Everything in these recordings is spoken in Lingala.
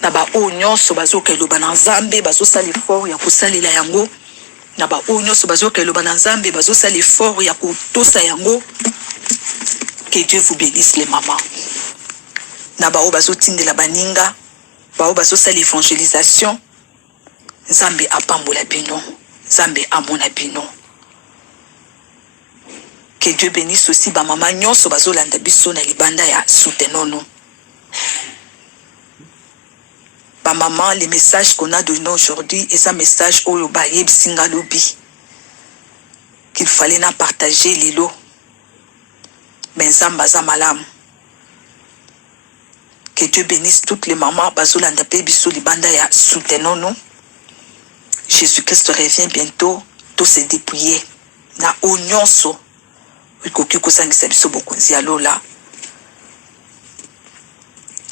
na ba o nyonso bazoka eloba na Nzambe bazosala effort ya kosalela yango na ba o nyonso bazoka eloba na Nzambe bazosala effort ya kotosa yango. Que Dieu vous bénisse les mamans. Na ba o bazotindela baninga ba o bazosala l'évangélisation. Nzambe apambola bino, Nzambe amona bino. Que Dieu bénisse aussi ba maman nyonso bazolanda biso na libanda ya Soutenons-nous. Ba maman, les messages qu'on a donnés aujourd'hui, et ça message au Yobayeb Singalobi, qu'il fallait na partager l'îlot. Benzamba Zamalam. Que Dieu bénisse toutes les mamans bazolanda pe biso libanda ya Soutenons-nous. Jésus-Christ revient bientôt, tout se dépouiller. Na onyonso.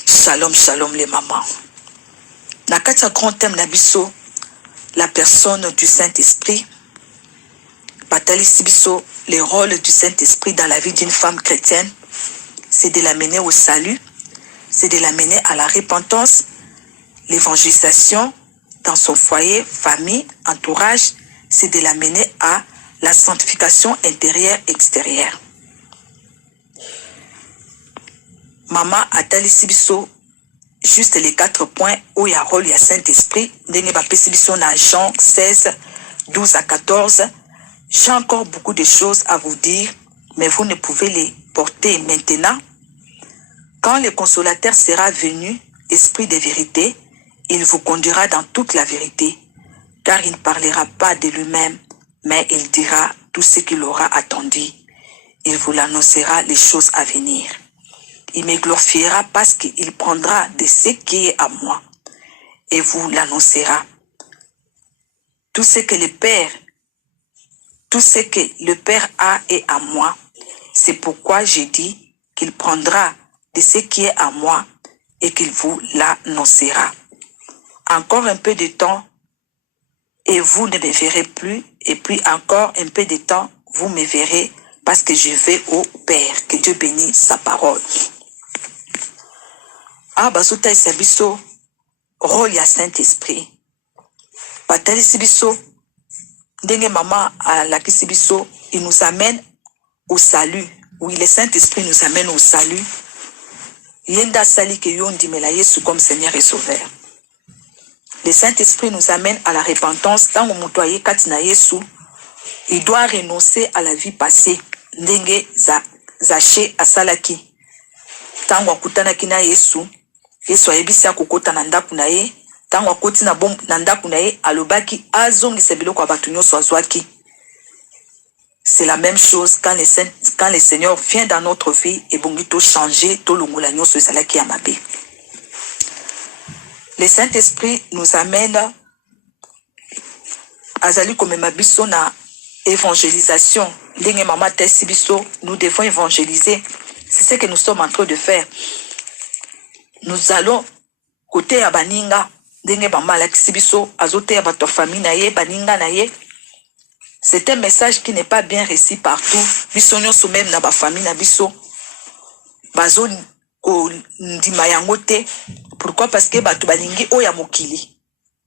Shalom, shalom les mamans. Na katia grand thème nabiso, la personne du Saint-Esprit. Batali sibiso, le rôle du Saint-Esprit dans la vie d'une femme chrétienne, c'est de l'amener au salut, c'est de l'amener à la repentance, l'évangélisation dans son foyer, famille, entourage, c'est de l'amener à la sanctification intérieure et extérieure. Maman Atali Sibiso, juste les 4 points où il y a rôle, il y a Saint-Esprit. Denge Bapé Sibiso na Jean 16, 12 à 14. J'ai encore beaucoup de choses à vous dire, mais vous ne pouvez les porter maintenant. Quand le consolateur sera venu, Esprit de vérité, il vous conduira dans toute la vérité, car il ne parlera pas de lui-même, mais il dira tout ce qu'il aura attendu. Il vous l'annoncera les choses à venir. Il me glorifiera parce qu'il prendra de ce qui est à moi et vous l'annoncera. Tout ce que le Père a est à moi. C'est pourquoi j'ai dit qu'il prendra de ce qui est à moi et qu'il vous l'annoncera. Encore un peu de temps et vous ne me verrez plus, et puis encore un peu de temps, vous me verrez parce que je vais au Père. Que Dieu bénisse sa parole. Ah, basuta isabiso, rôle ya Saint-Esprit. Batali sibiso, ndenge maman à la kisibiso, il nous amène au salut. Oui, le Saint-Esprit nous amène au salut. Yenda sali ke yondi mela Yesu comme Seigneur et Sauveur. Le Saint-Esprit nous amène à la repentance. Tant que katina Yesu, il doit renoncer à la vie passée. Ndenge zaché asalaki. Tant wakutana kina Yesu, Yesu ayebisi akokota na ndaku na ye. Tant wakoti na bom na ndaku na ye, alobaki azongi sebilo kwa batu nyonso azwaki. C'est la même chose quand le Seigneur vient dans notre vie et bongi to changer to longola nyonso ezalaki ya mabe. Le Saint-Esprit nous amène à Zali comme mabiso na évangélisation. Ndenge mama tesibiso, nous devons évangéliser. C'est ce que nous sommes en train de faire. Nous allons côté ya baninga, ndenge mama la kisibiso, azote ya bato famille na ye, baninga na ye. C'est un message qui n'est pas bien reçu partout. Biso nyonso même na ba famille na biso. Bazo ko ndima yango te. Pourquoi? Parce que batu balingi oya mokili.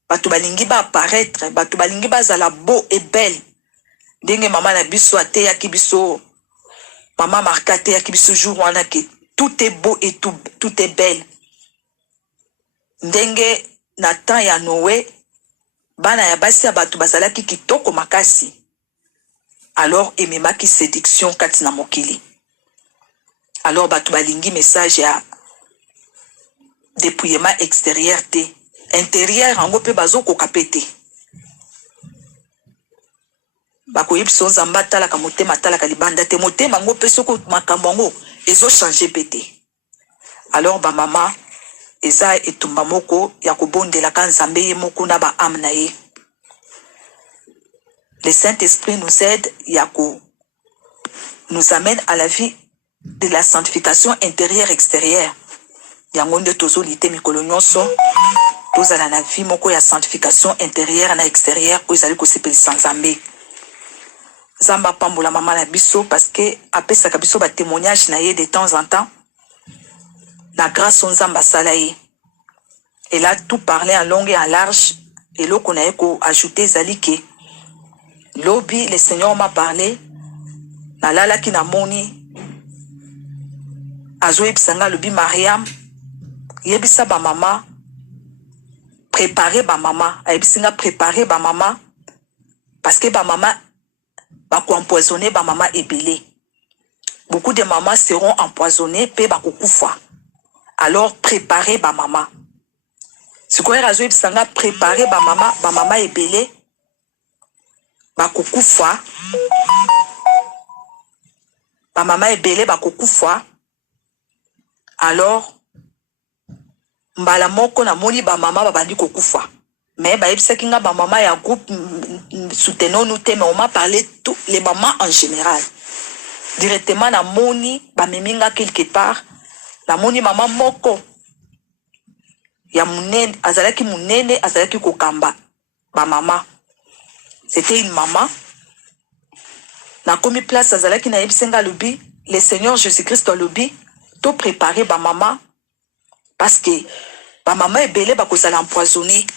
Batu balingi ba apparaître, batu balingi ba zala beau et belle. Ndenge mama na biso ate ya kibiso. Maman marka ate ya kibiso jour wana ke tout est beau et tout est belle. Ndenge na temps ya Noé, bana ya basi ya batu bazalaki kitoko makasi. Alors ememaki séduction katina mokili. Alors batu balingi message ya dépouillement extérieur te. Intérieur ango pe bazo ko kapete. Bako yipso nzamba tala ka motema tala ka libanda te motema ngo pe soko makambo ngo ezo changer pété. Alors ba mama eza etumba moko ya kobondela ka nzambe ye moko na ba âme na ye. Le Saint-Esprit nous aide, nous amène à la vie de la sanctification intérieure et extérieure. Yangonde tozo lite mikolo nyonso, tozala na vie moko ya sanctification intérieure na extérieure, ozali ko sepelisa Nzambe. Zamba pambola mama na biso parce que apesaka biso ba témoignage na ye de temps en temps. La grâce on Nzamba sala ye. Elle a tout parlé en long et en large. Et là, qu'on a ajouté Zalike. Lobby, le Seigneur m'a parlé. Nalala ki na moni. Azo ebisanga lobi Mariam. Yebisa ba mama. Préparer ba mama. Ayebisinga préparer ba mama. Parce que ba mama va empoisonner ba mama ebélé. Beaucoup de mamans seront empoisonnées pe ba kukufa. Alors préparer ba mama. Si quoi razo ebisanga préparer ba mama ebélé. Ba kukufa. Ba mama ebélé ba kukufa. Alors mbala moko na moni ba mama ba bandi kukufa. Mais bah, il ba maman ya groupe soutenons nous mais on m'a parlé tous les mamans en général. Directement na moni ba meminga quelque part na moni maman moko ya munene azalaki munene azalaki kokamba ba maman. C'était une maman. Na komi place azalaki na yebisenga lobi le Seigneur Jésus-Christ lobi tout préparer ba maman parce que ba maman ebele ba kozala empoisonné.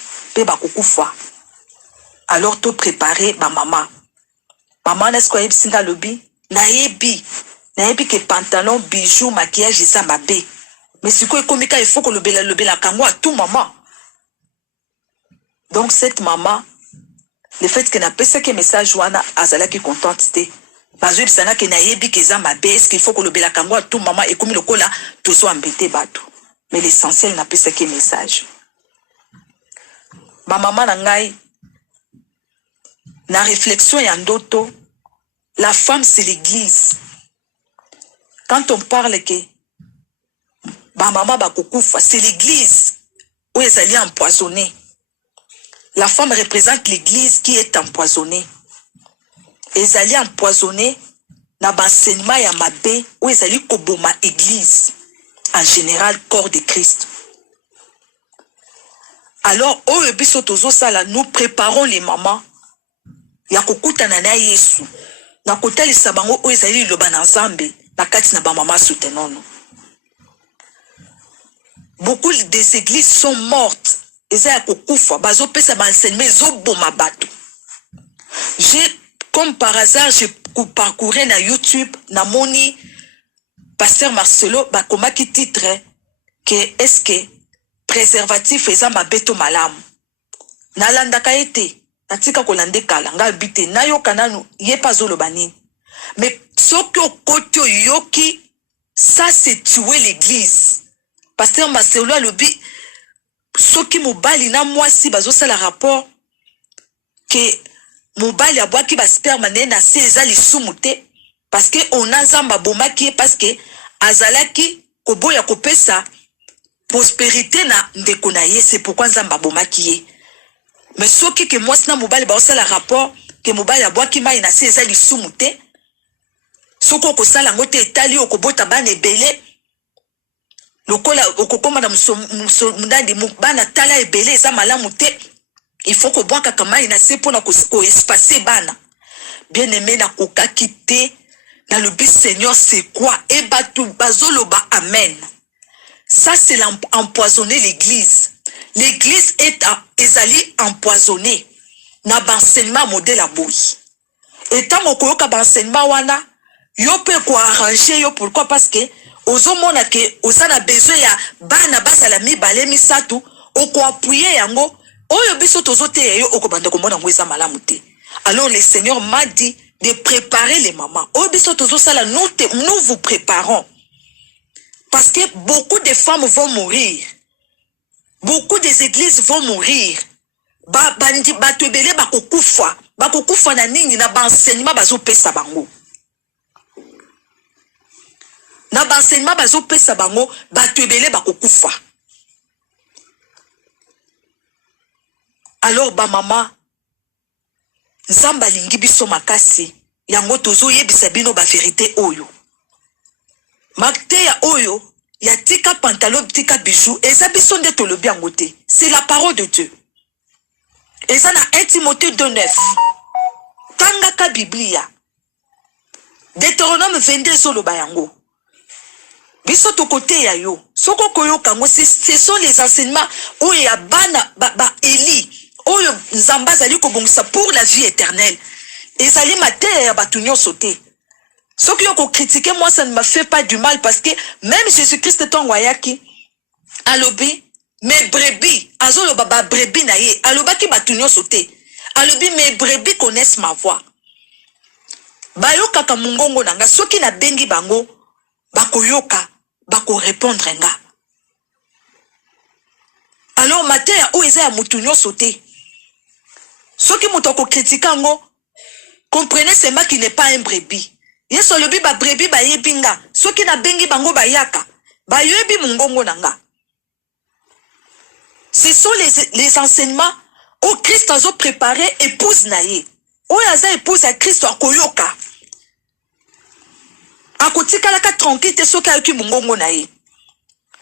Alors tout préparer ma maman. Maman n'est-ce quoi singa lobby? Naebi que pantalon, bijoux, maquillage et ça m'a bé. Mais c'est quoi comme il faut que le bela kango à tout maman. Donc cette maman, le fait qu'elle n'a pas ce message wana azala qui contente c'était. Parce que ça n'a que naebi que ça m'a bé, est-ce qu'il faut que le bela kango à tout maman et comme le cola tout soit embêté bateau. Mais l'essentiel n'a pas ce message. Ma maman nangai na réflexion ya ndoto la femme c'est l'église. Quand on parle que ma maman ba kukufa c'est l'église où ils allaient empoisonner. La femme représente l'église qui est empoisonnée. Ils allaient empoisonner na enseignement ya mabe où ils allaient koboma église en général corps de Christ. Alors, nous préparons les mamans. Ya kokuta na Yesu. Na kota li sabango o ezali loba na Nzambe. Na kati na ba mama soutenons. Beaucoup des églises sont mortes. Eza ya kokufa. Bazo pesa ba enseignement zo boma bato. Comme par hasard, j'ai parcouru na YouTube, na moni, Pasteur Marcelo, ba komaki titre, que est-ce que préservatif eza mabeto malamu nalandaka ete natika kolande kala nga bite nayoka nanu ye pas zoloba nini mais soki okoti yoki ça c'est tuer l'église. Pasteur Marcelo alobi soki mobali na mwasi bazosala rapport que mobali abwaki ba sperme na se eza lisumu te parce que on a nzamba bomaki parce que azalaki koboya kopesa prospérité na ndeko na ye, c'est pourquoi nzamba bomaki ye. Mais soki que moi na mobali ba osala rapport que mobali abwaki mai na se eza lisumu te soko ko sala ngote etali okobota bana ebele lokola okokoma na mundandi bana tala ebele eza malamu te il faut ko bwaka kamai na se pona ko espacer bana bien aimé na kokaki te na le but Seigneur c'est quoi et batu bazoloba amen. Ça, c'est empoisonner l'église. L'église est empoisonnée. Na enseignement modèle à bouille. Et tant qu'on a enseignement wana, yo peut ko arranger yo pourquoi parce que ozo mona ke osana besoin ya bana basala mibale misatu oko appuyer yango oyo biso tozote yo okobanda komona ngweza malamu te. Alors le Seigneur m'a dit de préparer les mamans. Oyo biso tozosala nous vous préparons. Parce que beaucoup de femmes vont mourir. Beaucoup des églises vont mourir. Bakokufa na nini na enseignement bazo pesa bango. Na enseignement bazo pesa bango batebele bakokufa. Alors ba mama Nzamba lingi biso makasi yango tozo yebisa bino ba vérité oyo. Makte ya oyo, ya tika pantalon, tika bijou, eza biso nde tolobi yango te. C'est la parole de Dieu. Eza na 1 Timothée 2:9. Tangaka Biblia. Deutéronome 22 zoloba yango. Biso to côté ya yo. Soko koyo kango, ce sont les enseignements où il y a bana, Eli, où Nzamba zali ko bongisa pour la vie éternelle. Et zali mate ya batunyo sauté. Ce qui ont critiqué, moi, ça ne m'a fait pas du mal parce que même Jésus-Christ ton wayaki, alobi, mes brebis, azolo baba brebis naye, alobaki batunyo sauté. Alobi, mes brebis connaissent ma voix. Bayo kaka mungongo nanga, soki na bengi bango, bako yoka, bako répondre nga. Alors, matin, où est-ce que mutunyo sauté? Soki mutoko critique ngo, comprenez seulement qu'il n'est pas un brebis. Yeso lobi ba brebis ba yebinga. Soki na bengi bango ba yaka. Ba yebi mungongo nanga. Ce sont les enseignements où Christ a préparé épouse naye. Où yaza épouse à Christ a koyoka. Akotika la ka tranquillité soki ayoki mungongo naye.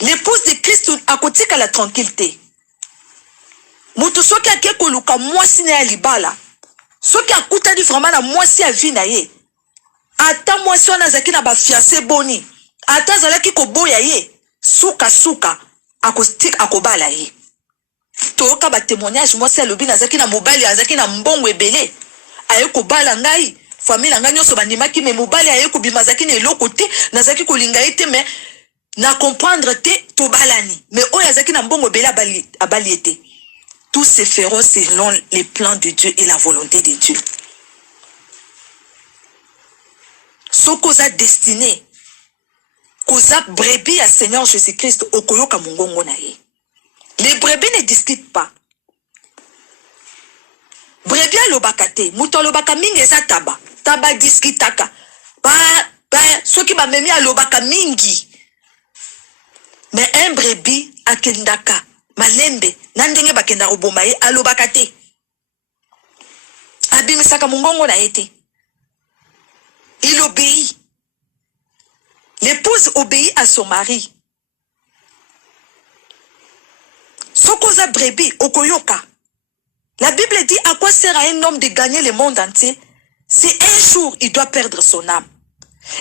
L'épouse de Christ akotika la tranquillité. Mutu soki ake koluka mwasi na ya libala. Soki akutani vraiment na mwasi ya vie naye. Ata mwasi wana zaki na ba fiancé boni. Ata zalaki ko boya ye. Suka akostik akobala ye. Toka ba témoignage mwasi alobi na zaki na mobali azaki na mbongo ebele. Aye ko bala ngai. Famille nga nyonso bandimaki me mobali aye ko bima zaki na eloko te, na zaki ko linga ete mais na comprendre te to balani. Mais oya zaki na mbongo ebele abali ete. Tous se feront selon les plans de Dieu et la volonté de Dieu. So koza destiné, koza brebis à Seigneur Jésus-Christ, okoyoka mungongo na ye. Les brebis ne discutent pas. Brebis alobakate, muto alobaka mingi eza taba. Taba discutaka. Soki ba memi alobaka mingi. Mais un brebis akendaka, malembe, nandenge bakenda roboma ye alobakate. Abimisaka mungongo na ete. Il obéit. L'épouse obéit à son mari. Sokoza brebis, okoyoka. La Bible dit à quoi sert à un homme de gagner le monde entier? C'est un jour, il doit perdre son âme.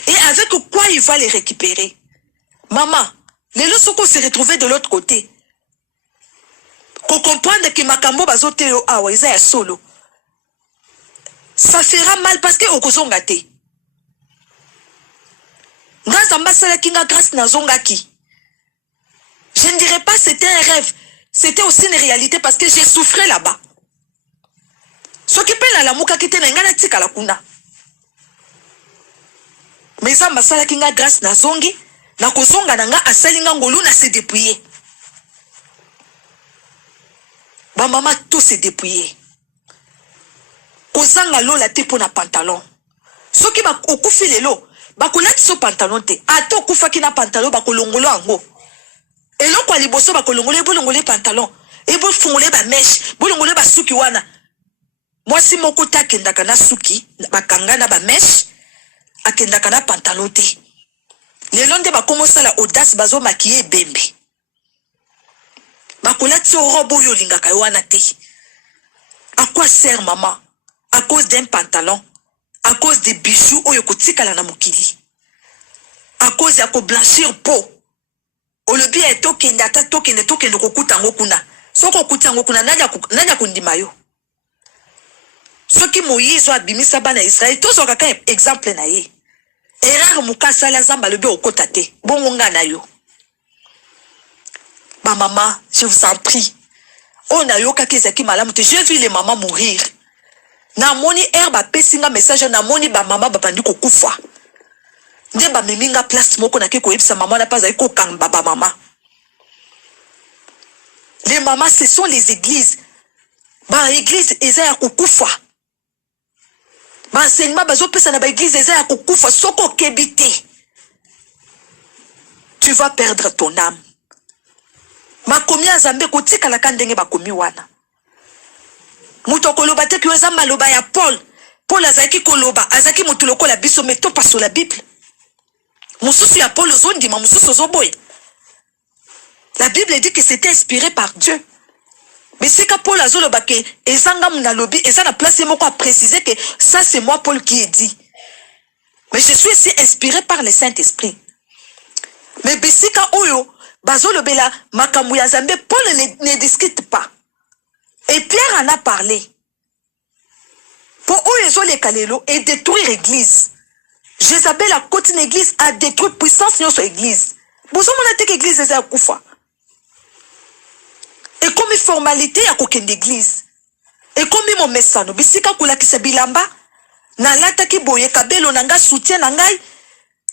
Et avec quoi il va les récupérer? Maman, les lots soko se retrouver de l'autre côté. Qu'on comprenne que makambo bazote yo awa, isa ya solo. Ça fera mal parce que okozongate. Grâce na zongaki. Je ne dirais pas c'était un rêve. C'était aussi une réalité parce que j'ai souffert là-bas. Ce qui peut la mouka kite na ngana tika la kuna. Mais ça masala kinga grâce na zongi na kozonga na nga asalinga ngolu na se dépouiller. Ba maman tout se dépouiller. Kozanga lo la te pona pantalon. Ce qui ba okufi lelo bakolati so pantalon te. Ato okufaki na pantalon bakolongolo ango. Et là kwa liboso bakolongolo bolongole pantalon. Et bo fongole ba mèche, bolongole ba suki wana. Moi si moko ta kendaka na suki, bakanga na ba mèche, akendaka na pantalon te. Les londe ba commencer la audace bazo maquiller bembe. Bakolati so robo yo lingaka wana te. À quoi sert maman? À cause d'un pantalon, à cause des bijoux oyo kotikala na mokili. À cause ya ko blanchir peau. Olobi etoke ndata toke ne kokuta ngo kuna. Soko kuta ngo kuna nanya kundima yo. Soki Moïse abimisa bana Israël tozo kaka exemple na ye. Erreur mukasa la zamba lobi okota te. Bongo nga na yo. Ba maman, je vous en prie. On a yo kaka ezaki malamu te. J'ai vu les mamans mourir. Na moni herba pesinga message na moni ba mama ba bandi kokufa. Nde ba meminga place moko na ke ko yebisa maman na pas ko kanga ba mama. Les mamans ce sont les églises. Ba église eza ya kokufa. Ba enseignement bazo pesa na ba église eza ya kokufa soko kebite. Tu vas perdre ton âme. Makomi azambe kotika la kandenge bakomi wana. Muto koloba te kiweza maloba ya Paul. Paul azaki koloba, azaki mutu lokola biso meto paso la Bible. Mususu ya Paul zondima, mususu zoboy. La Bible dit que c'était inspiré par Dieu. Mais c'est que Paul azoloba ke ezanga muna lobi, ezana place moko a préciser que ça c'est moi Paul qui ai dit. Mais je suis aussi inspiré par le Saint-Esprit. Mais bisika oyo, bazo le bela, makamou ya Nzambe, Paul ne discute pas. Et Pierre en a parlé. Pour oyo ezo le kalelo et détruire l'église. Jézabel a côté l'église a détruit puissance sur l'église. Bozo mona te l'église eza kufa. Et comme formalité ya kokende l'église. Et comme mon messano bisika kula kisa bilamba na lata ki boye kabelo nanga soutien nangai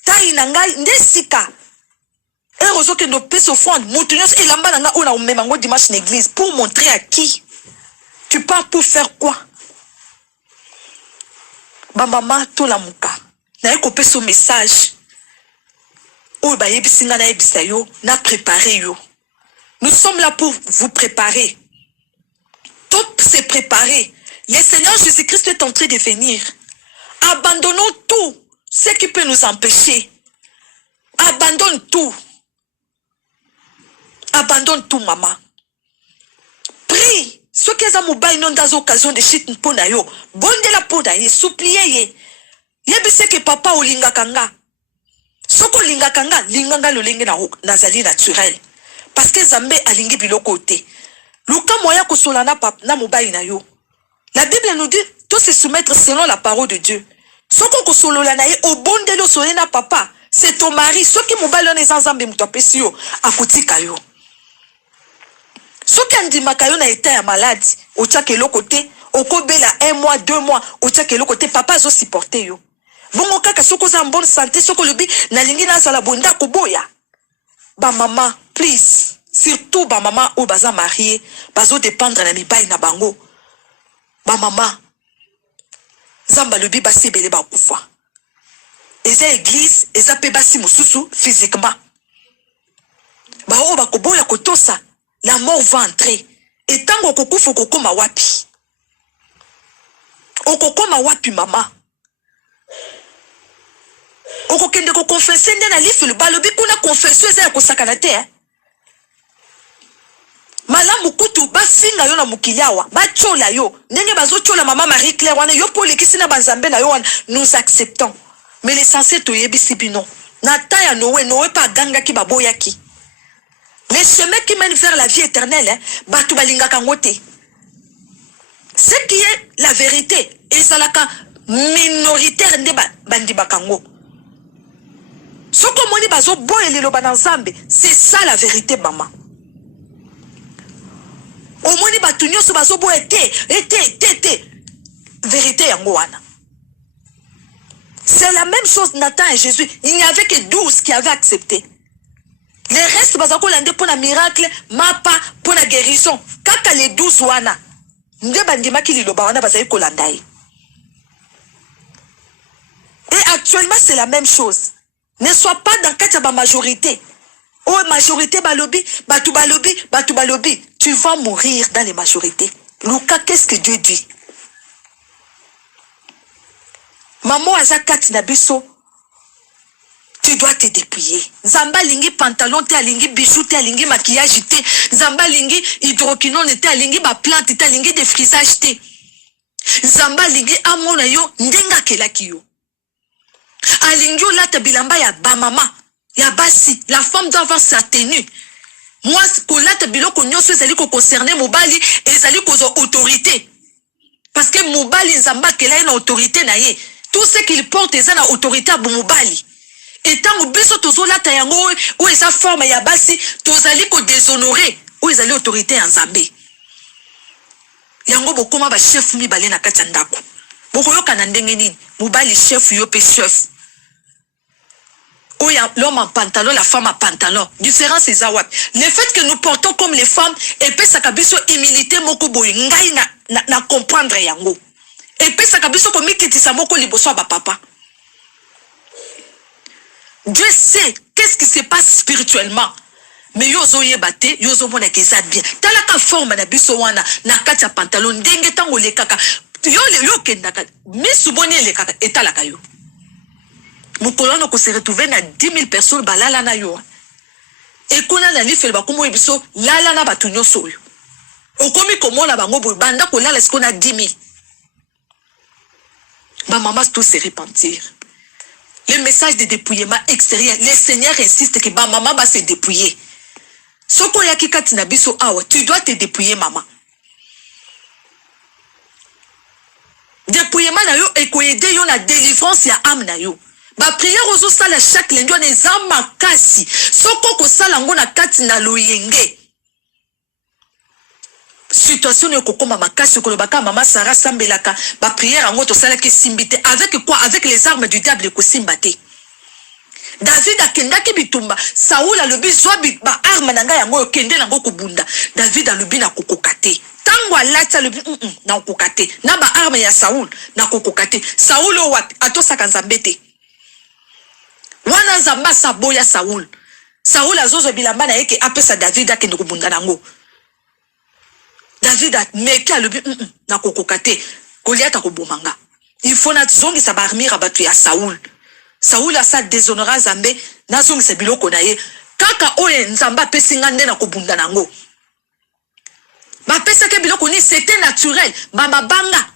tai nangai ndesika. Et rozo ke no pese offrande moutunios elamba nanga ona o memango dimanche l'église pour montrer à qui tu pars pour faire quoi. Ba maman to la muka. Na eko pese message. O ba yebisinga na yebisa yo na préparer yo. Nous sommes là pour vous préparer. Tout s'est préparé. Le Seigneur Jésus-Christ est en train de venir. Abandonnons tout ce qui peut nous empêcher. Abandonne tout. Abandonne tout, maman. Prie. Ce qui est à mobile non dans occasion de shit mpona yo. Bonde la poda ye, supplier ye. Yebise que papa ou linga kanga. Soko linga kanga, linganga lo linga na zali naturel. Parce que Zambé a lingi biloko te. Luka moya kosola na mobile na yo. La Bible nous dit tout se soumettre selon la parole de Dieu. Soko kosolo la na ye obonde lo sole na papa. C'est ton mari. Ce qui mobile on est en Zambé mutapesi yo akutika yo. Ce qui andimaka yo na état ya malade, o tchake lo côté, o kobela 1 mois, 2 mois, o tchake lo côté papa zo supporter yo. Bongo kaka soko za en bonne santé, soko lobi na lingi na sala bonda koboya. Ba maman, please. Surtout ba maman ou baza marié, bazo dépendre na mibay na bango. Ba maman, zamba lobi ba sebele ba kufa. Eza église, eza pe basi mususu physiquement. Ba o ba koboya kotosa, la mort va entrer. Et tango kokufu kokoma wapi. Okokoma wapi maman. Okokende ko confesser ndena lifi le balobi kuna confession eza ya kosakana te. Malamu kutu bafinga yo na mukiliawa bachola yo ndenge bazochola mama Marie Claire wana yo polekisi na banzambe na yo wana nous acceptons mais l'essentiel to yebisi bino na taya Noé pa ganga ki baboya ki les chemins qui mènent vers la vie éternelle batu balinga kangote ce qui est la vérité ezalaka minoritaire nde bandi bakango soko moni bazo boyelelo banzambe c'est ça la vérité maman. Au moins, les bâtonnets se basent au bout été. Vérité, Yangoana. C'est la même chose, Nathan et Jésus. Il n'y avait que 12 qui avaient accepté. Les restes, basent pour la miracle, mapa, pour la guérison. Kaka les 12 wana. Nde bandima ki liloba wana basé kolandaï. Et actuellement, c'est la même chose. Ne sois pas dans la majorité. Oh, majorité balobi, batu balobi. Tu vas mourir dans les majorités. Luka, qu'est-ce que Dieu dit? Maman Azakat Nabiso, tu dois te dépouiller. Zamba lingi pantalon, te alingi bijoux, te alingi maquillage, te. Zamba lingi hydroquinone, te alingi ba plante, te alingi défrisage, te. Zamba lingi amona yo, ndenga kelaki yo. Alingi yo lata bilamba ya ba mama. Ya basi, la femme doit avoir sa tenue. Moi, pour la biloko nyonso ezali ko concerner mobali ezali ko autorité. Parce que mobali nzamba kela une autorité na ye. Tout ce qu'il porte eza na autorité à mobali. Et tant biso tozo la tayango ou eza forme ya basi tozali ko déshonorer ou ezali autorité en nzambe. Yango bokoma ba chef mi balé na kati ndako. Boko yoka na ndenge nini? Mobali chef yo pe chef. Où il y a l'homme en pantalon, la femme en pantalon. Différence c'est ça. Le fait que nous portons comme les femmes, et puis ça kabiso humilité moko boy, ngai na comprendre yango. Et puis ça kabiso komi kitisa moko liboso ba papa. Dieu sait qu'est-ce qui se passe spirituellement. Mais yozo yebate, yozo mona keza bien. Tala ka forme na biso wana na kati ya pantalon ndenge tango le kaka. Yo kendaka, mais suboni le kaka etala kayo. Mukolono ko se retrouver na 10 000 personnes balala na yo. Et kuna na lifel ba komo ebiso lala na batu nyoso yo. Okomi komona bango bo banda ko lala sikona 10 000. Ba maman tout se repentir. Le message de dépouillement extérieur, le Seigneur insiste que maman va se dépouiller. Soko yaki katina biso awa, tu dois te dépouiller maman. Dépouillement na yo ekoyede yo na délivrance ya âme na yo. Ba prière ozo sala chaque lundi on ezama kasi. Soko ko sala ngo na katina loyenge. Situation ne kokoma makasi ko baka mama Sarah sambelaka ba prière ngo to sala ki simbite avec quoi avec les armes du diable ko simbate. David akendaki bitumba Saoul alobi zwabi ba arme na nga yango kende na ngo kubunda. David alobi na kokokate. Tango alata alobi na kokokate. Na ba arme ya Saoul na kokokate. Saoul o wat atosaka nzambete. Wana nzamba saboya Saoul. Saoul azozo bilamba na yeke apesa David akende kubunda nango. David a meki alobi na kokokate. Goliath akobomanga. Il faut na zongi sa barmira batu ya Saoul. Saoul a sa déshonora Nzambe na zongi se biloko na ye. Kaka oye Nzamba pesinga nde na kobunda nango. Ba pesa ke biloko ni c'était naturel. Mama banga.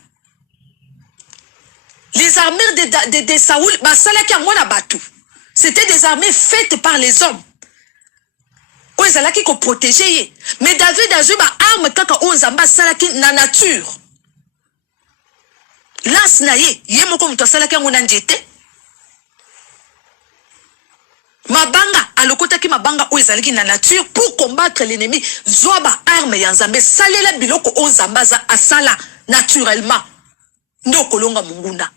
Les armures de Saoul ba salaki yango na batu. C'était des armées faites par les hommes. Oye zalaki ko protéger ye. Mais David a joué ba arme kaka oye Nzamba salaki na nature. Lance na ye moko muto salaki yango na njete. Mabanga alokotaki mabanga o ezalaki na nature pour combattre l'ennemi. Zoba arme ya Nzambe salela biloko o Nzamba za asala naturellement. Ndo kolonga mungunda.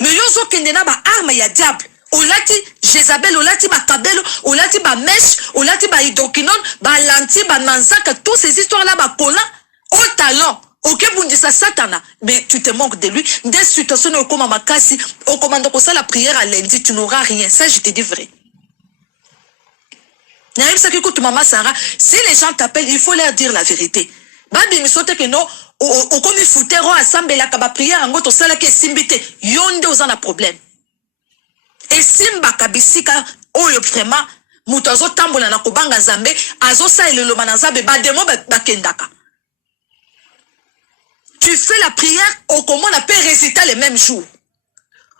Mais yozo kende na ba arme ya diable. Olati Jezabel, olati ba kabelo, olati ba mesh, olati ba hydroquinone, ba lanti, ba nanzaka, tous ces histoires là ba kola au talent. Ok, bundisa Satana, mais tu te manques de lui. Des situations au coma makasi, au commande comme ça la prière à lundi, tu n'auras rien. Ça, je te dis vrai. N'aime ça que écoute maman Sarah, si les gens t'appellent, il faut leur dire la vérité. Babi me saute que non, au comme il foutait à assemblée la kaba prière en goto sala ke simbite, yonde aux un problème. Et simba kabisika, oh vraiment, mutazo tambola na kobanga Nzambe, azo sa elelo mananzabe ba demo ba kendaka. Tu fais la prière, au comment on appelle résultat les mêmes jours.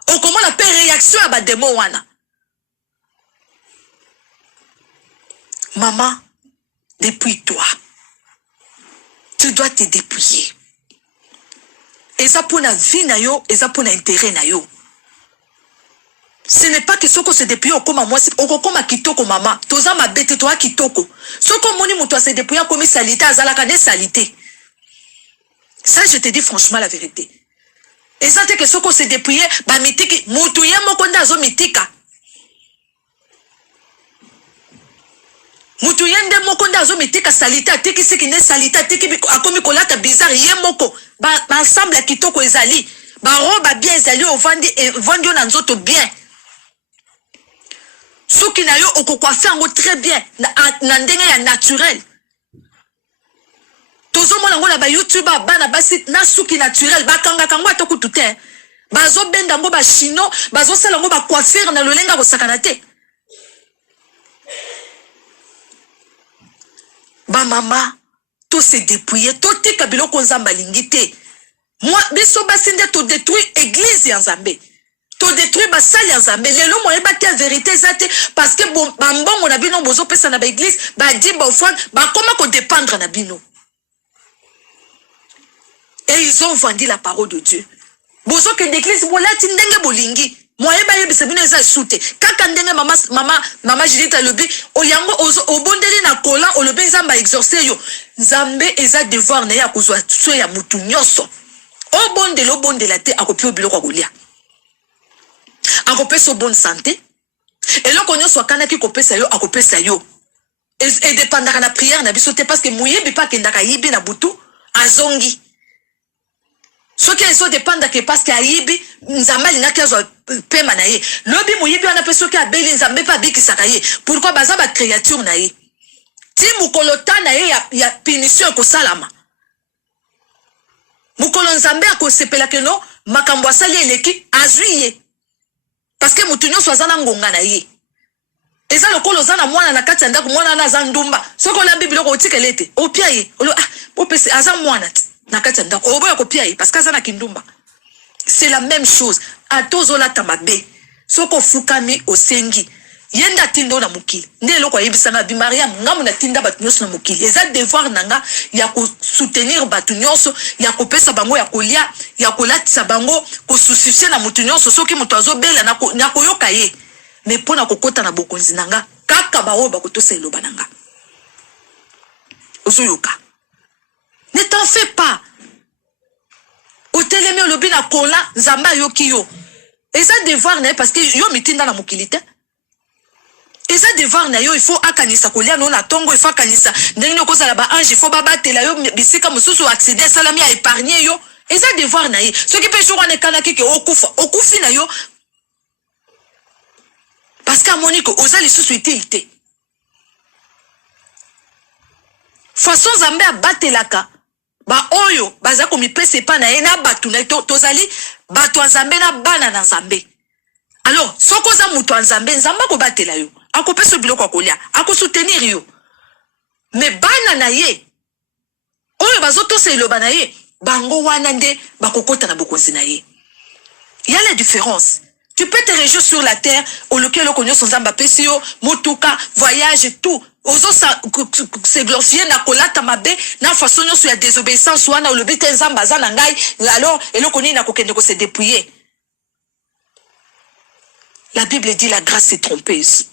Au comment on appelle réaction à bademo wana. Maman, dépouille-toi. Tu dois te dépouiller. Et ça pour la vie na yo, et ça pour l'intérêt na yo. Ce n'est pas que ce qu'on se dépouille au comme moi, au comme kitoko maman. Toza ma bête toi kitoko. Ce qu'on moni moutoua se dépouille comme salité, azalaka de salité. Ça, je te dis franchement la vérité. Et ça, c'est que ce qu'on s'est dépouillé, bah, mitiki, moutouye mokonda zo mitika. Moutouye nde mokonda zo mitika salita, tiki siki ne salita, tiki akomi kolata bizarre, ye moko. Bah, ensemble, kitoko ezali. Bah, roba bien ezali, au vandi on anzoto bien. Souki na yo, okokwafe ango très bien. Na ndenge ya naturel. Tozo mona ngo na ba YouTuber bana basi na suki naturel bakanga kango atoku tuté bazo benda ngo ba chino bazo sala ngo ba coiffure na lolenga ko sakana te ba mama to se dépouiller to tika biloko Nzamba lingité moi biso basinde to détruire église ya Nzambe to détruire ba sali ya Nzambe lelo mo eba te vérité zate parce que bon bambongo na bino bozo pesa na ba église ba dimba ofan ba koma ko dépendre na bino. Et ils ont vendu la parole de Dieu. Bozo que l'église voilà tindenge bolingi. Moi eba yebi sebino eza soute. Kaka ndenge mama Judith alobi oyango obondeli na kola olobi Nzamba exorcer yo. Nzambe eza devoir na ya kozwa tso ya mutu nyoso. Obondela te akopi biloko kolia. Akopesa bonne santé. Et loko nyoso kanaki kopesa yo akopesa yo. Et dépendra na prière na biso te parce que moyebi pa kendaka yibi na butu azongi. Ce qui est dépendant que parce qu'il y a yibi Nzamba linaki azo pema na ye lobi moyibi wana pe soki abeli Nzambe pa biki sakaye pourquoi baza ba créature na ye ti mukolota na ye ya punition ko salama mukolo Nzambe akosepela ke no makambo asali eleki azuye parce que mutu nyonso aza na ngonga na ye eza lokolo za na mwana na kati ya ndako mwana na za ndumba soko la bible ko otikelete opia ye opese aza mwana nakati ndako oboya kopia parce que ça na kindumba c'est la même chose atozola tamabe soko fukami osengi yenda tindo na mukili nde loko yebisanga bi Mariam ngamu na tinda batu nyonso na mukili eza devoir nanga ya ko soutenir batu nyonso ya ko pesa bango ya kolia ya kolatisa bango ko susciter na mutu nyonso soki mutu azobela na koyoka ye mais pona kokota na bokonzi nanga kaka bawo bakotosa eloba nanga ozoyoka. Ne t'en fais pas. Otelemi olobi na kola nzamba yoki yo. Eza devoir na parce que yo mitinda na mukilite. Eza devoir na yo il faut akanisa kolia no na tongo il faut akanisa ndenge no kozala ba ange il faut babatela yo bisika mususu accéder salami a épargner yo. Eza devoir na ye. Ce qui peut jour on ekana keke okufi na yo. Parce qu'à Monique oza lisusu utilité. Façon zambe abatelaka ba oyo baza ko mipese pa na ena batu na tozali batu nzambe na bana na nzambe. Alors soko za mutu nzambe nzamba ko batela yo akopesa biloko akolia ako soutenir yo mais bana na ye oyo bazoto se lo bana ye bango wana nde bakokota na bokonzi na ye. Il y a la différence. Tu peux te réjouir sur la terre au lequel on connaît son zamba pesio motuka voyage tout ozo se glorifier na kolata mabe na façon sur la désobéissance wana o le but nzamba za na ngai alors et le koni na kokende ko se dépouiller. La Bible dit la grâce est trompeuse.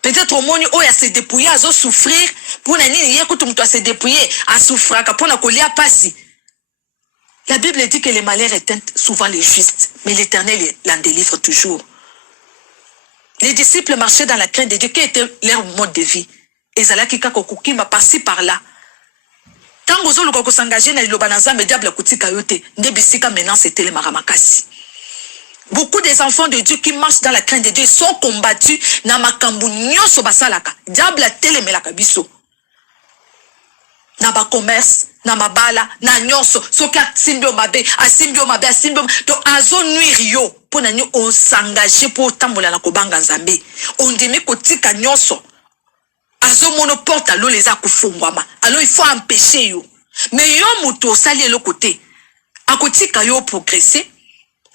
Peut-être au monde où il y a se dépouiller à souffrir pour nani yé kutu mtu a se dépouiller à souffrir ka pona kolia pasi. La Bible dit que les malheurs éteignent souvent les justes, mais l'Éternel l'en délivre toujours. Les disciples marchaient dans la crainte de Dieu. Quel était leur mode de vie? Et Zalakika kokukima par-ci par-là. Tant que vous avez s'engager dans le Lobanazam, le diable a coûté kayote. Nebisika maintenant c'était les maramakasi. Beaucoup des enfants de Dieu qui marchent dans la crainte de Dieu sont combattus na makambu nyoso basalaka. Diable a telemelaka biso. Na ba commerce, na mabala, na nyonso, soka simbio mabe, asimbio to azo nuire yo, po na nyo on s'engager pour tambola na kobanga nzambe. On demi kotika nyonso. Azo mono porte alo les akufungwama. Alors il faut empêcher yo. Mais yo muto sali le côté. Akotika yo progresser.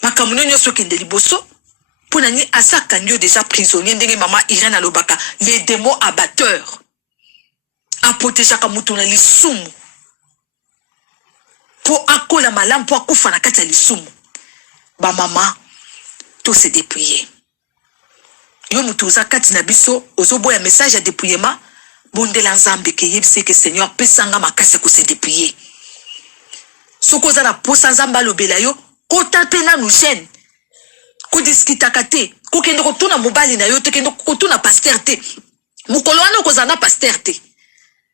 Makamuno nyonso kende liboso. Po na ni asaka nyo déjà prisonnier ndenge mama Irène alobaka, les démons abatteurs. Apoteja kamuto na lisumu. Pour akola malam pour akufa na kati ya lisumu. Ba mama tout se dépouiller. Yo mutu za kati na biso ozobo ya message ya dépouillement bondela nzambe ke yebise ke Seigneur pesanga makasi ko se dépouiller. Soko za na posa nzamba lobela yo ko tape na nu chaîne. Ko diskita kate, ko kende ko tuna mobali na yo te kende ko tuna pasteur te. Mukolo wana ko za na pasteur te.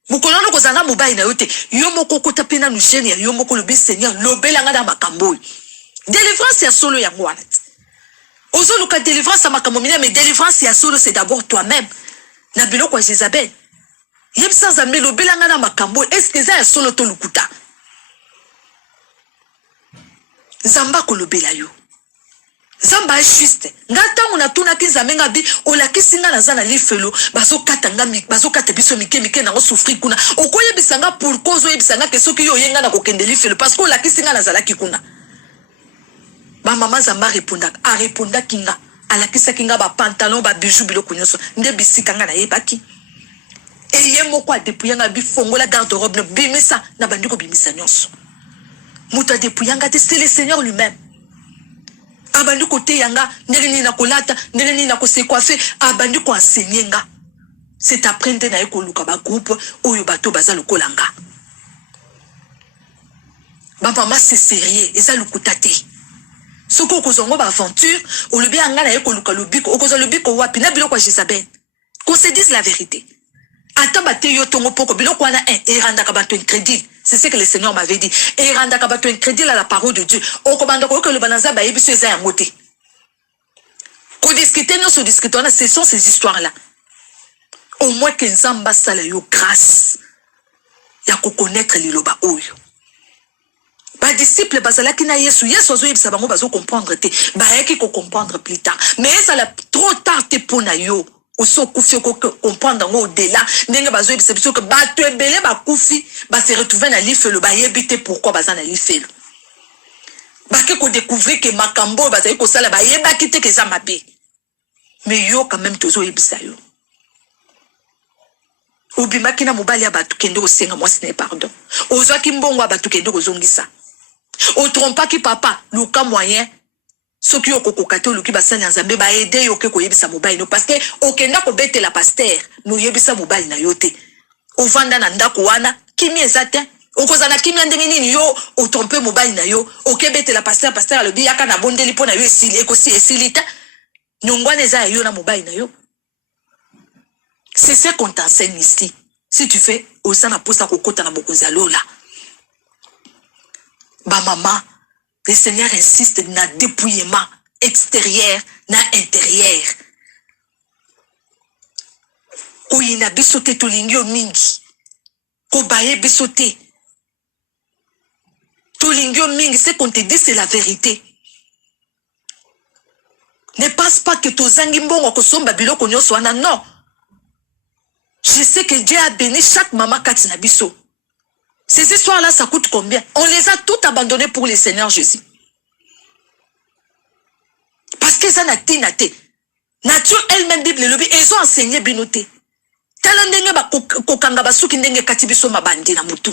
Mukolano kozana mobali na yote yomoko kota pena nusheni ya yomoko lobi Seigneur lobela ngada makambo. Délivrance ya solo ya ngwana. Ozo luka délivrance ya makambo mais délivrance ya solo c'est d'abord toi-même. Na biloko ya Jezabel. Yebisa zambe lobela ngada makambo est-ce que ça ya solo to lukuta? Zamba ko lobela yo. Zamba est juste. Ngata on a tuna kinzamenga bi olakisinga na zana lifelo bazo katanga bazo katebiso mike na souffrir kuna. Okoye bisanga pour cause yebisanga ke soki yo yenga na kokende lifelo parce que olakisinga na zala kikuna. Ba mama Zamba répondaka kinga alakisa kinga ba pantalon ba bijou biloko nyonso nde bisikanga na yebaki. Et yemoko a dépouillanga bi fongola garde-robe no bimisa na bandiko bimisa nyonso. Muta dépouillanga c'est le Seigneur lui-même. Abandi côté yanga ndeleni na kolata ndeleni na kose coiffer abandi ko enseigner nga c'est apprendre na eko luka ba groupe oyo bato baza lokolanga ba mama c'est sérieux eza lukuta te soko kozongo ba aventure o lebi anga na eko luka lobiko okozo lobiko wapi na biloko ya Jezabel qu'on se dise la vérité atamba te yo tongo poko biloko wana eranda ka bato incrédule. C'est ce que le Seigneur m'avait dit. Et randa kabato incrédule à la parole de Dieu. O komanda ko ke le bananza ba yebiso eza yangote. Ko discuter no so discuter ce sont ces histoires là. Au moins que nzamba sala yo grâce ya ko connaître liloba oyo. Ba disciple bazala kina Yesu ozo yebisa bango bazo comprendre te. Ba yaki ko comprendre plus tard. Mais ça la trop tard te pona yo. Oso kufi ko comprendre ngo au-delà ndenge bazo yebisa biso que bato ebele ba kufi ba se retrouver na lifelo ba yebite pourquoi baza na lifelo Bake ko découvrir que makambo bazali ko sala ba yeba kite ke za mabe. Mais yo quand même tozo yebisa yo. Obimaki na mobali ya batu kende osenga mwasi ne pardon. Ozwaki mbongo batu kende ozongisa. Otrompaki papa luka moyen. Soki okokoka te oluki basani nzambe ba aider yo ke ko yebisa mobali no parce que okenda ko betela pasteur no yebisa mobali na yo te. Ovanda na ndako wana kimi ezate. Okozana kimi ndenge nini yo otrompe mobali na yo okebetela pasteur alobi yaka na bondeli pona yo esili ekosi esilita. Nyongwana eza yo na mobali na yo. C'est ce qu'on t'enseigne ici. Si tu fais, osana posa kokota na bokonzi alola. Ba maman, le Seigneur insiste na dépouillement extérieur na intérieur. Koyina bisote tolingio mingi. Kobaye bisote. Tolingio mingi, ce qu'on te dit c'est la vérité. Ne pense pas que tozangi mbongo kosomba biloko nyonso wana non. Je sais que Dieu a béni chaque maman Katina Bisso. Ces histoires-là, ça coûte combien? On les a toutes abandonnées pour le Seigneur Jésus. Parce que ça n'a tinaté. Nature elle-même, Bible, le ils ont enseigné binoté. Talandenge ba kokanga basuki ndenge katibiso mabandi na mutu.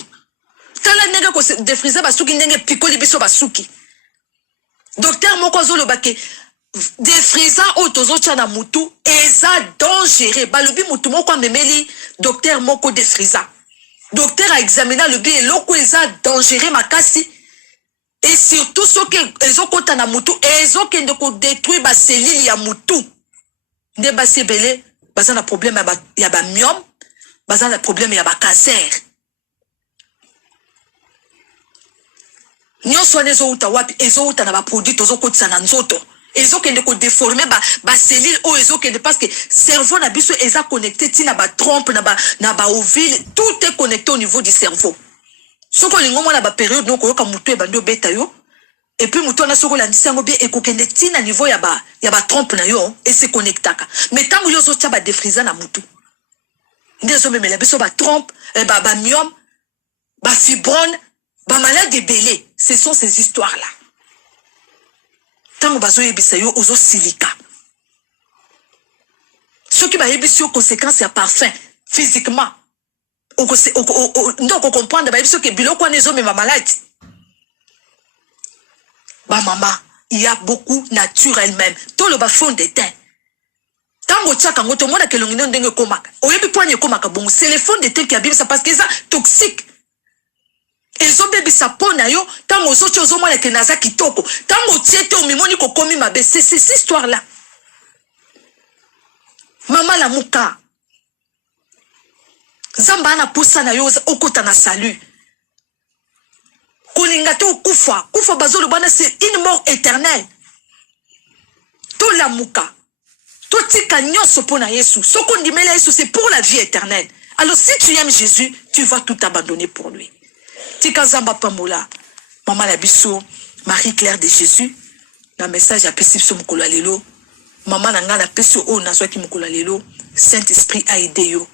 Talandenge ko défriser basuki ndenge pikoli biso basuki. Docteur moko zolo bake défrisa otozo tcha na mutu eza dangereux. Balobi mutu moko memeli docteur moko défrisa. Docteur a examiné le bien loko eza dangereux makasi. Et surtout ce que ezo kota na mutu ezo kende ko détruire ba cellule ya mutu. Nde ba sebele baza na problème ya ba myome, baza na problème ya ba cancer. Nyonso nezo uta wapi ezo uta na ba produit tozo kotisa na nzoto. Ezo kende ko déformer ba cellule o ezo kende parce que cerveau na biso eza connecté ti na ba trompe na ba ovule, tout est connecté au niveau du cerveau. Soko lingomo na ba période no ko yoka mutu e bando beta yo. Et puis mutu na soko landisa ngo bien ekokende ti na niveau ya ba trompe na yo et se connectaka. Mais tango yo zo tia ba défrisa na mutu. Ndezo memela biso ba trompe, ba myome, ba fibrone, ba malade belé. Ce sont ces histoires-là. Tango bazo yebisa yo ozo silika. Ce qui va yebisa yo conséquences ya parfum physiquement. Donc on comprend de yebisa que biloko nezo me malade. Ba maman, il y a beaucoup naturellement. Tout le bas fond de teint. Tango tchaka ngoto mona ke longino ndenge komaka. Oyebi poanye komaka bongo. C'est le fond de teint qui abîme ça parce que ça toxique. Ils ont bébé sa peau na yo. Tango socho zo mona ke naza kitoko. Tango tiete o mimoni ko komi mabe. C'est cette histoire là. Maman la muka. Zamba na poussa na yo okota na salut. Kolingato kufa bazolo bana c'est une mort éternelle. To la muka. To tika nyonso pona Yesu. Soko ndimela Yesu c'est pour la vie éternelle. Alors si tu aimes Jésus, tu vas tout abandonner pour lui. Tika zamba pambola. Maman la biso, Marie-Claire de Jésus. Na message a pesi biso mukolo lelo. Maman na nga na pesi o na swaki mukolo lelo. Saint-Esprit a aidé yo.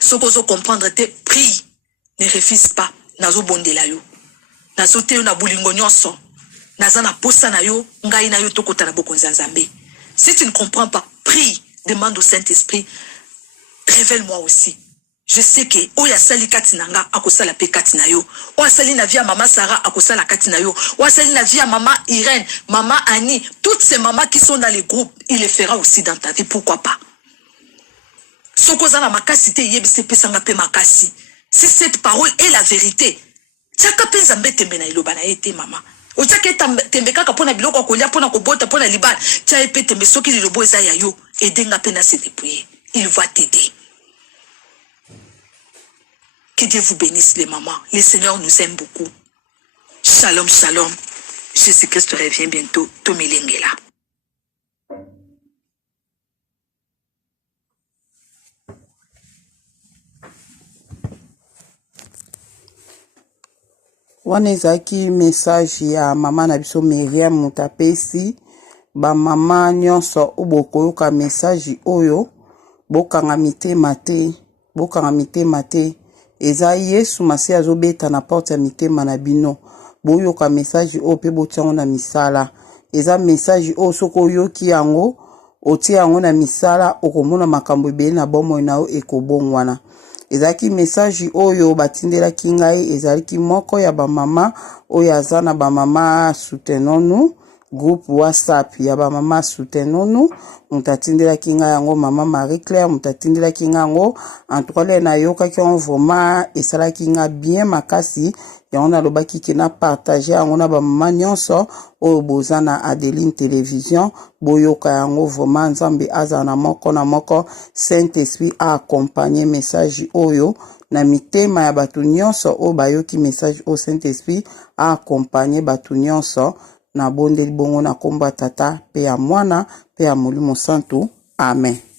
Soko zo comprendre te, prie. Ne refuse pas. Nazo bondela yo. Nazo te yo na bulingo nyonso. Naza na posa na yo, ngai na yo tokota na bokonzi nzambe. Si tu ne comprends pas, prie, demande au Saint-Esprit, révèle-moi aussi. Je sais que oya sali katinanga akosala pe katina yo. Oya sali na via maman Sarah akosala katina yo. Oya sali na via maman Irène, maman Annie, toutes ces mamans qui sont dans les groupes, il les fera aussi dans ta vie, pourquoi pas. Sokoza na makasi te yebise pesanga pe makasi. Si cette parole est la vérité, tchaka penza mbete mbena iloba na ete mama. Otake tembe kaka pona biloko kolia pona kobota pona libala. Tcha epe tembe soki lilobo eza ya yo edenga pena se dépouiller. Il va t'aider. Que Dieu vous bénisse les mamans. Le Seigneur nous aime beaucoup. Shalom, shalom. Jésus-Christ revient bientôt. Tomilengela. Wana ezaki message ya mama na biso Myriam Mutapesi. Ba mama nyonso obokoyoka message oyo bokanga mitema te eza Yesu masi azobeta na porte ya mitema na bino boyoka message oyo mpe botiango na misala. Eza message oyo soki oyoki yango otie yango na misala okomona makambo ebele na bomoi na yo ekobongwana. Ezalaki message oyo batindelaki ngai, ezalaki moko ya bamama oyo aza na bamama soutenonu groupe WhatsApp ya bamama soutenonu. Mutatindelaki ngai yango mama Marie Claire, mutatindelaki ngai yango. En tout cas le na yokaki yango vraiment esalaki ngai bien makasi. Yango nalobaki ke na partager yango na bamama nyonso oyo boza na Adeline Télévision. Boyoka yango vraiment Nzambe aza na moko Saint-Esprit a accompagner message oyo na mitema ya batu nyonso oyo bayoki message au Saint-Esprit a accompagner batu nyonso. Na bonde bongo na komba tata pe ya mwana pe ya Molimo Santo. Amen.